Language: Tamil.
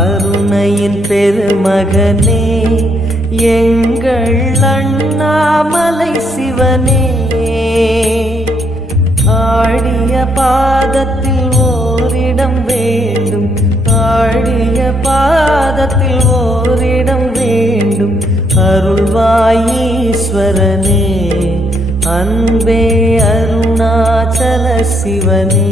அருணையின் பெருமகனே எங்கள் அண்ணாமலை சிவனே, ஆடிய பாதத்தில் ஓரிடம் வேண்டும், ஆடிய பாதத்தில் ஓரிடம் வேண்டும். அருள்வாயீஸ்வரனே, அன்பே அருணாச்சல சிவனே.